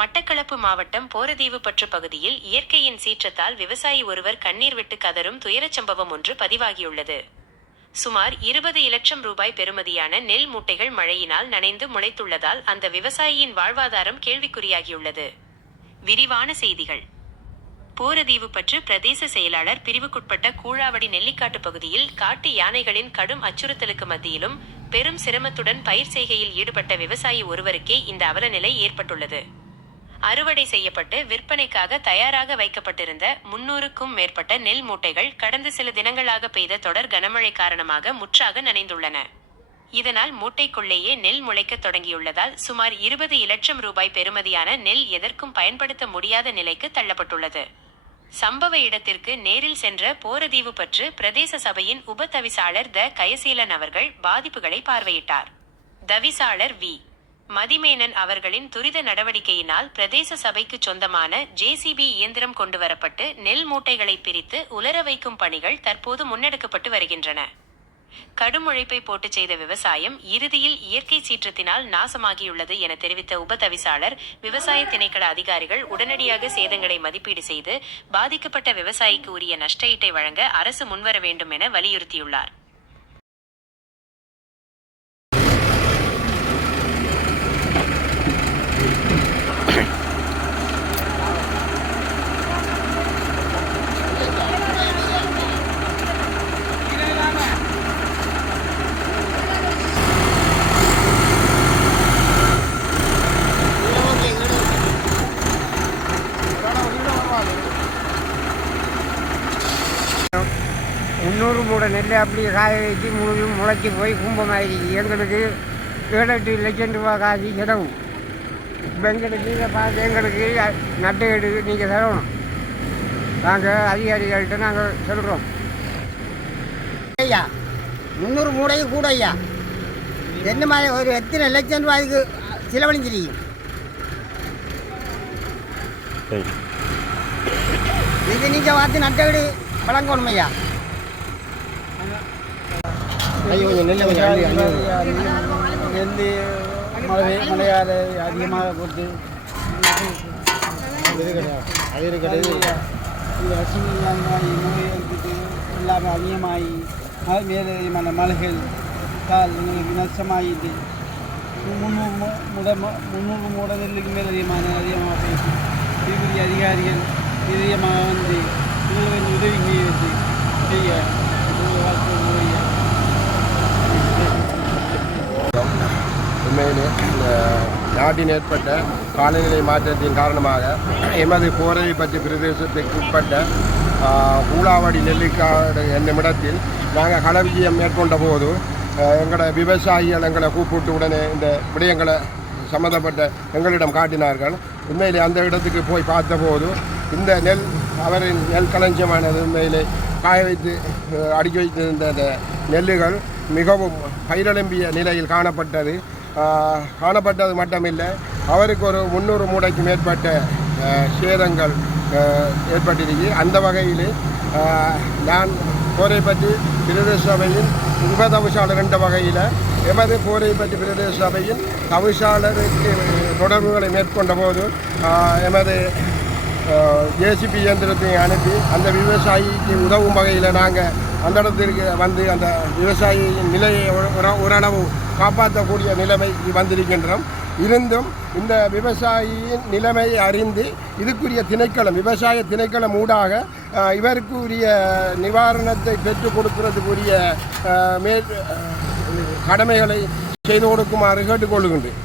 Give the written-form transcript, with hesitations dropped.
மட்டக்களப்பு மாவட்டம் போரதீவுப்பற்று பகுதியில் இயற்கையின் சீற்றத்தால் விவசாயி ஒருவர் கண்ணீர் விட்டு கதறும் துயரச் சம்பவம் ஒன்று பதிவாகியுள்ளது. சுமார் 20 லட்சம் ரூபாய் பெறுமதியான நெல் மூட்டைகள் மழையினால் நனைந்து முளைத்துள்ளதால் அந்த விவசாயியின் வாழ்வாதாரம் கேள்விக்குறியாகியுள்ளது. விரிவான செய்திகள். போரதீவுப்பற்று பிரதேச செயலாளர் பிரிவுக்குட்பட்ட கூழாவடி நெல்லிக்காட்டு பகுதியில் காட்டு யானைகளின் கடும் அச்சுறுத்தலுக்கு மத்தியிலும் பெரும் சிரமத்துடன் பயிர் செய்கையில் ஈடுபட்ட விவசாயி ஒருவருக்கே இந்த அவலநிலை ஏற்பட்டுள்ளது. அறுவடை செய்யப்பட்டு விற்பனைக்காக தயாராக வைக்கப்பட்டிருந்த 300க்கும் மேற்பட்ட நெல் மூட்டைகள் கடந்த சில தினங்களாக பெய்த தொடர் கனமழை காரணமாக முற்றாக நனைந்துள்ளன. இதனால் மூட்டைக்குள்ளேயே நெல் முளைக்கத் தொடங்கியுள்ளதால் சுமார் 20 லட்சம் ரூபாய் பெறுமதியான நெல் எதற்கும் பயன்படுத்த முடியாத நிலைக்கு தள்ளப்பட்டுள்ளது. சம்பவ இடத்திற்கு நேரில் சென்ற போரதீவுப்பற்று பிரதேச சபையின் உப தவிசாளர் த கயசீலன் அவர்கள் பாதிப்புகளை பார்வையிட்டார். தவிசாளர் வி. மதிமேனன் அவர்களின் துரித நடவடிக்கையினால் பிரதேச சபைக்கு சொந்தமான ஜேசிபி இயந்திரம் கொண்டுவரப்பட்டு நெல் மூட்டைகளை பிரித்து உலர வைக்கும் பணிகள் தற்போது முன்னெடுக்கப்பட்டு வருகின்றன. கடும் உழைப்பை போட்டு செய்த விவசாயம் இறுதியில் இயற்கை சீற்றத்தினால் நாசமாகியுள்ளது என தெரிவித்த உப தவிசாளர், விவசாய திணைக்கள அதிகாரிகள் உடனடியாக சேதங்களை மதிப்பீடு செய்து பாதிக்கப்பட்ட விவசாயிக்கு உரிய நஷ்டஈட்டை வழங்க அரசு முன்வர வேண்டும் என வலியுறுத்தியுள்ளார். முந்நூறு மூட நெல் அப்படி காய வச்சு முளைச்சி போய் கும்பமாயிடுச்சு. எங்களுக்கு 7-8 லட்சம் ரூபா காசு செலவு. இப்போ எங்களுக்கு நீங்கள் பார்த்து எங்களுக்கு நட்டஈடு நீங்கள் தரணும். நாங்கள் அதிகாரிகள்கிட்ட நாங்கள் சொல்கிறோம். ஐயா 300 மூடையும் கூட ஐயா என்ன மாதிரி ஒரு எத்தனை லட்சம் ரூபாய்க்கு செலவழிஞ்சிருக்கீங்க. இது நீங்கள் பார்த்து நட்டஈடு வழங்கணும் ஐயா. நெல் மழையால் அதிகமாக போட்டு அது கிடையாது. இந்த அசுமையாகி நோய் வந்துட்டு எல்லாமே அதிகமாகி மேலே மலைகள் கால் எங்களுக்கு நஷ்டமாகிட்டு 300 மூட நெல்லுக்கு மேலே அதிகமாக பேசி பெரிய அதிகாரிகள் அதிகமாக வந்து உதவி செய்ய உண்மையிலே நாட்டில் ஏற்பட்ட காலநிலை மாற்றத்தின் காரணமாக எமது போரதீவுப்பற்று பிரதேசத்துக்கு உட்பட்ட கூழாவடி நெல்லிக்காடு என்னும் இடத்தில் நாங்கள் களவிஜயம் மேற்கொண்ட போது எங்களோட விவசாயிகள் எங்களை கூப்பிட்டு உடனே இந்த விடயங்களை சம்மந்தப்பட்ட எங்களிடம் காட்டினார்கள். உண்மையிலே அந்த இடத்துக்கு போய் பார்த்தபோது இந்த நெல் அவரின் நெல் களஞ்சியமானது உண்மையிலே காய வைத்து அடுக்கி வைத்திருந்த அந்த நெல்லுகள் மிகவும் பயிரெலும்பிய நிலையில் காணப்பட்டது மட்டுமில்லை, அவருக்கு ஒரு 300 மூடைக்கு மேற்பட்ட சேதங்கள் ஏற்பட்டிருக்கு. அந்த வகையில் நான் போரதீவுப்பற்று பிரதேச சபையின் உப தவிசாளர் என்ற வகையில் எமது போரதீவுப்பற்று பிரதேச சபையின் தவிசாளருக்கு தொடர்புகளை மேற்கொண்ட போது எமது ஜேசிபி இயந்திரத்தை அனுப்பி அந்த விவசாயிக்கு உதவும் வகையில் நாங்கள் அந்த இடத்திற்கு வந்து அந்த விவசாயியின் நிலையை ஓரளவு காப்பாற்றக்கூடிய நிலைமை வந்திருக்கின்றோம். இருந்தும் இந்த விவசாயியின் நிலைமையை அறிந்து இதுக்குரிய விவசாய திணைக்களம் ஊடாக இவருக்குரிய நிவாரணத்தை பெற்றுக் கொடுக்கிறதுக்குரிய கடமைகளை செய்து கொடுக்குமாறு கேட்டுக்கொள்ளுகின்றேன்.